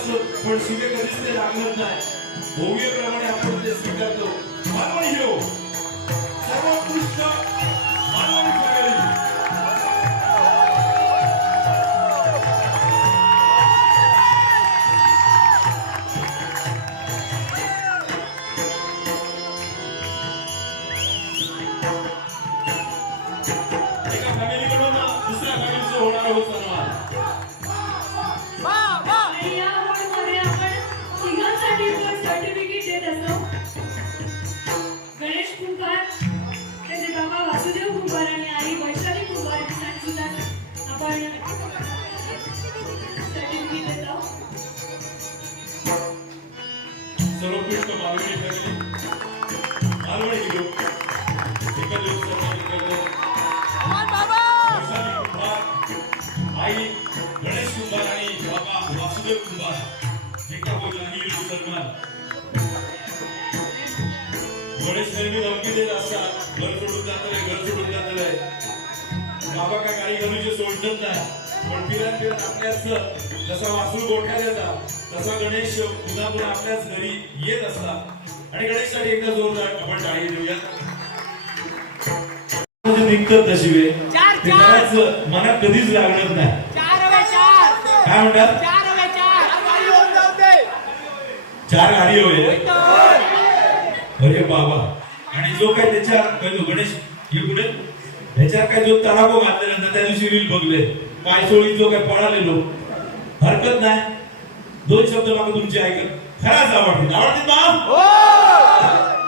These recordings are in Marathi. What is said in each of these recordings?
असतो पण शिवे कधीच ते लागणार नाही. भोगीप्रमाणे आपण ते स्वीकारतो. मानवी हिरो सर्वोत्कृष्ट मानवणी आई गणेश कुंभार आणि बाबा वासुदेव कुंभार. एका बोलला सन्मान गणेश नेहमी धमकी देत असतात. घर सोडून जातलंय घर सोडून जातलंय बाबा का काही गणूचे सोडत नाही. पण फिरत फिरत आपल्याच जसा वासूळ गोठ्यात येतात तसा गणेश पुन्हा पुन्हा आपल्याच घरी येत असतात. आणि गणेशसाठी एकदा जोरदार आपण टाळी देऊया निघतात तशी वेळ. ते मनात कधीच लागणार नाही. चार वे चार. काय म्हणतात? चार गाडी होय. अरे बाबा. आणि जो काय त्याच्या काय तो गणेश हे कुठे? ह्याच्यावर काय जो तडाखो घातलेला ना त्या दिवशी रील बघले. पायसोळी जो काय पळालेलो. हरकत नाही. दोन शब्द मागे तुमचे ऐकत. खराच आवडतील आवडतील बा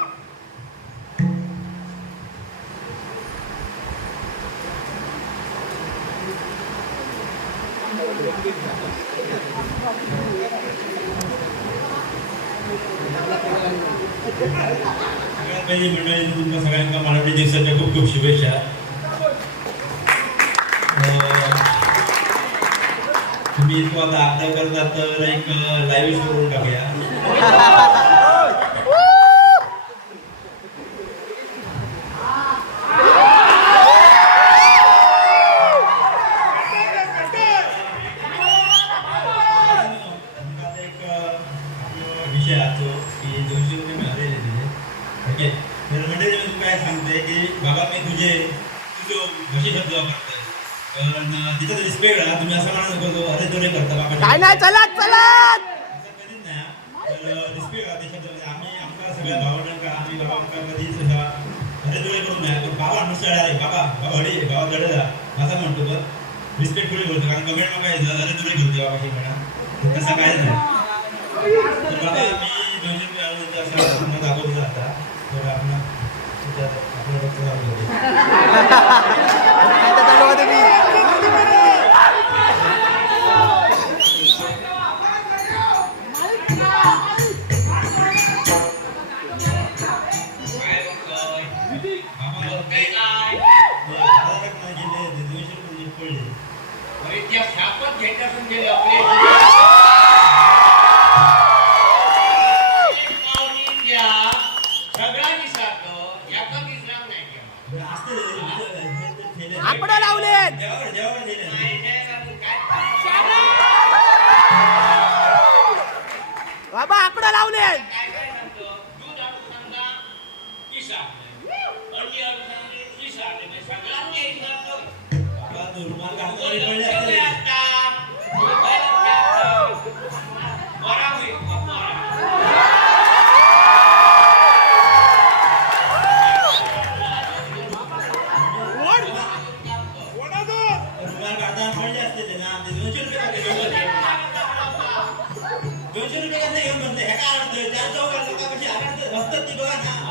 तुमच्या सगळ्यांना मराठी दिवसाच्या खूप खूप शुभेच्छा अं, तुम्ही इतकं आता आग्रह करता तर एक लाईव्ह शो करून टाकूया बाबा मी तुझे तुझं म्हशी शब्द वापरतोय पण अं, तिथं रिस्पेक्ट आहे. तुम्ही असं म्हणत नको अरे तो करता बाबा. काय नाही चलत चलत कधीच नाही हा. तर रिस्पेक्ट आहे त्या शब्दामध्ये आम्ही आमच्या सगळ्या भावना का? आम्ही बाबा कधीच असा अरे तुळे करून नाही पण बाबा आहे. बाबा हडी बाबा जा असं म्हणतो पण रिस्पेक्टफुली बोलतो. कारण कमेंट मग काय अरे तुळे घेऊन बाबा हे म्हणा. तर तसं काय नाही. तर बाबा मी असं आता. तर आपण त्याच्यात आपलं डॉक्टर दाखवतो आकडं लावलेत. बाबा आकडं लावलेत. दोनशे आवडतं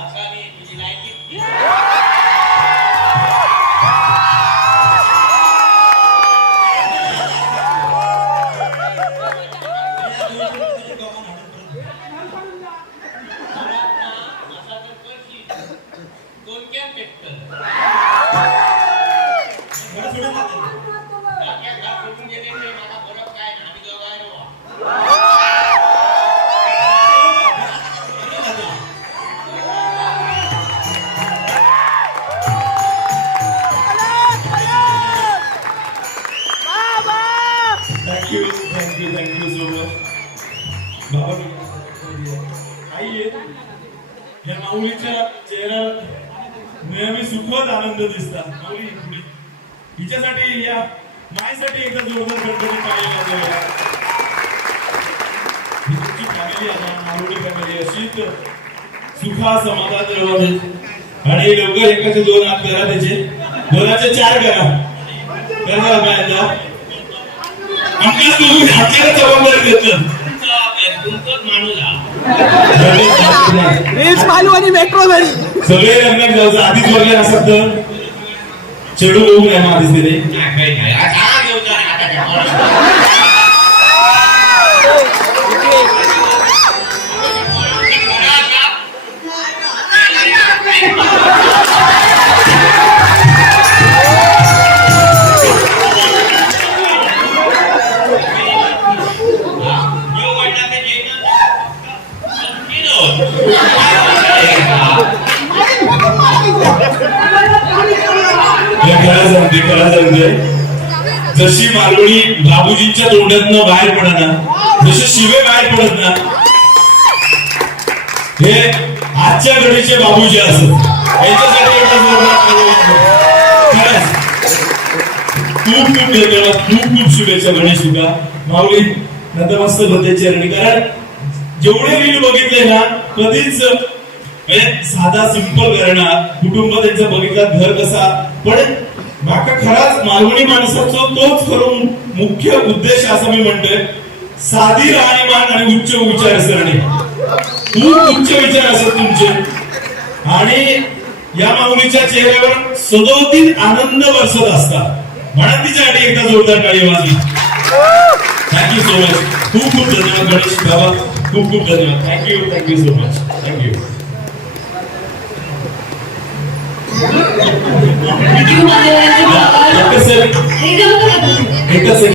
आई आहे या माऊलीच्या चेहऱ्यावर नेहमी सुखवत आनंद दिसतात. माऊली हिच्यासाठी या मायसाठी एकदा जोरदार गणपती टाळी तुमची फॅमिली आहे ना माऊली फॅमिली अशीच सुखा समाधान रवावी आणि लवकर एकाचे दोन हात करा त्याचे. दोनाचे चार करा. करा बायला आमच्या तुम्ही हाताला जबाबदारी देतं रील्स मालू आणि मेट्रो सगळे आधीच वगैरे असत तर चेडू होऊ नये मग आधीच तरी हे खरं सांगते खरं सांगते जशी मालवणी बाबूजींच्या तोंडातनं बाहेर पडना जसे शिवे बाहेर पडत ना. हे आजच्या घडीचे बाबूजी असत यांच्यासाठी खूप खूप धन्यवाद खूप खूप शुभेच्छा गणेश तुका माऊली नंतर मस्त बद्दल चरणी. कारण जेवढे रील बघितले ना कधीच म्हणजे साधा सिंपल करणं कुटुंब त्यांचं बघितलं घर कसा पण माका खराच मालवणी माणसाचा तोच खरो मुख्य उद्देश असं मी म्हणतोय. साधी राहणीमान आणि उच्च विचारसरणी खूप उच्च विचार असत तुमचे. आणि या माऊलीच्या चेहऱ्यावर सदोदित आनंद वर्षत असतात म्हणून तिच्यासाठी एकदा जोरदार टाळी वाजली थँक्यू सो मच खूप खूप धन्यवाद गणेश बाबा. खूप खूप धन्यवाद. Thank you thank you so much thank you Thank you,